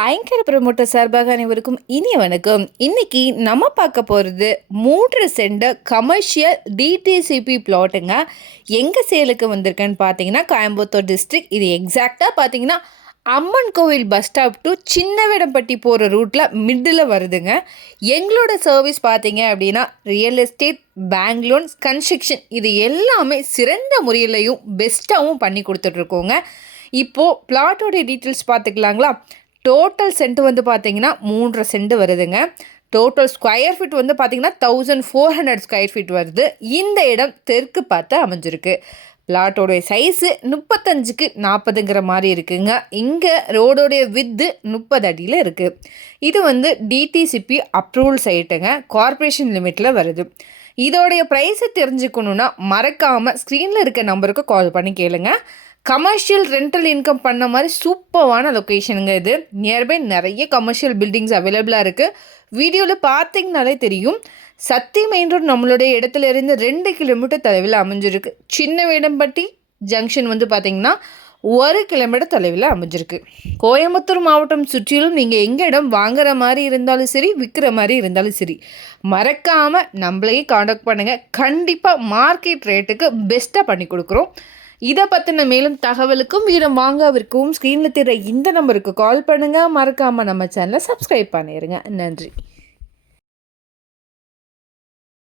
ஐங்கர பிரமோட்டர் சார்பாக அனைவருக்கும் இனிய வணக்கம். இன்னைக்கு நம்ம பார்க்க போகிறது மூன்று சென்ட கமர்ஷியல் டிடிசிபி பிளாட்டுங்க எங்கே சேலுக்கு வந்திருக்குன்னு பார்த்தீங்கன்னா கோயம்புத்தூர் டிஸ்ட்ரிக்ட் இது எக்ஸாக்டாக பார்த்தீங்கன்னா அம்மன் கோவில் பஸ் ஸ்டாப் டு சின்னவேடம்பட்டி போகிற ரூட்டில் மிடில் வருதுங்க. எங்களோட சர்வீஸ் பார்த்தீங்க அப்படின்னா real estate bank loans construction இது எல்லாமே சிறந்த முறையிலையும் பெஸ்ட்டாகவும் பண்ணி கொடுத்துட்ருக்கோங்க இப்போது பிளாட்டோடைய டீட்டெயில்ஸ் பார்த்துக்கலாங்களா? டோட்டல் சென்ட் வந்து பார்த்தீங்கன்னா மூன்றரை சென்ட் வருதுங்க. டோட்டல் ஸ்கொயர் ஃபீட் வந்து பார்த்தீங்கன்னா thousand four hundred square feet வருது. இந்த இடம் தெற்கு பார்த்து அமைஞ்சிருக்கு. பிளாட்டோடைய சைஸு முப்பத்தஞ்சுக்கு நாற்பதுங்கிற மாதிரி இருக்குங்க. இங்கே ரோடோடைய வித்து முப்பது அடியில் இருக்குது இது வந்து டிடிசிபி அப்ரூவல் சைட்டுங்க கார்ப்பரேஷன் லிமிட்டில் வருது. இதோடைய ப்ரைஸை தெரிஞ்சுக்கணுன்னா மறக்காமல் ஸ்க்ரீனில் இருக்க நம்பருக்கு கால் பண்ணி கேளுங்கள் கமர்ஷியல் ரெண்டல் இன்கம் பண்ண மாதிரி சூப்பரான லொக்கேஷனுங்க இது. நியர்பை நிறைய கமர்ஷியல் பில்டிங்ஸ் அவைலபிளாக இருக்குது வீடியோவில் பார்த்தீங்கனாலே தெரியும். சத்தி மெயின் ரோட் நம்மளுடைய இடத்துல இருந்து ரெண்டு கிலோமீட்டர் தொலைவில் அமைஞ்சிருக்கு. சின்ன வேடம்பட்டி ஜங்ஷன் வந்து பார்த்திங்கன்னா ஒரு கிலோமீட்டர் தொலைவில் அமைஞ்சிருக்கு. கோயம்புத்தூர் மாவட்டம் சுற்றிலும் நீங்கள் எங்கே இடம் வாங்குற மாதிரி இருந்தாலும் சரி விற்கிற மாதிரி இருந்தாலும் சரி மறக்காமல் நம்மளையே காண்டாக்ட் பண்ணுங்கள் கண்டிப்பாக மார்க்கெட் ரேட்டுக்கு பெஸ்ட்டாக பண்ணி கொடுக்குறோம். இதை பற்றின மேலும் தகவலுக்கும் வீரம் வாங்கவிற்கும் ஸ்க்ரீனில் தெரிய இந்த நம்பருக்கு கால் பண்ணுங்கள் மறக்காமல் நம்ம சேனலை சப்ஸ்கிரைப் பண்ணிடுங்க நன்றி.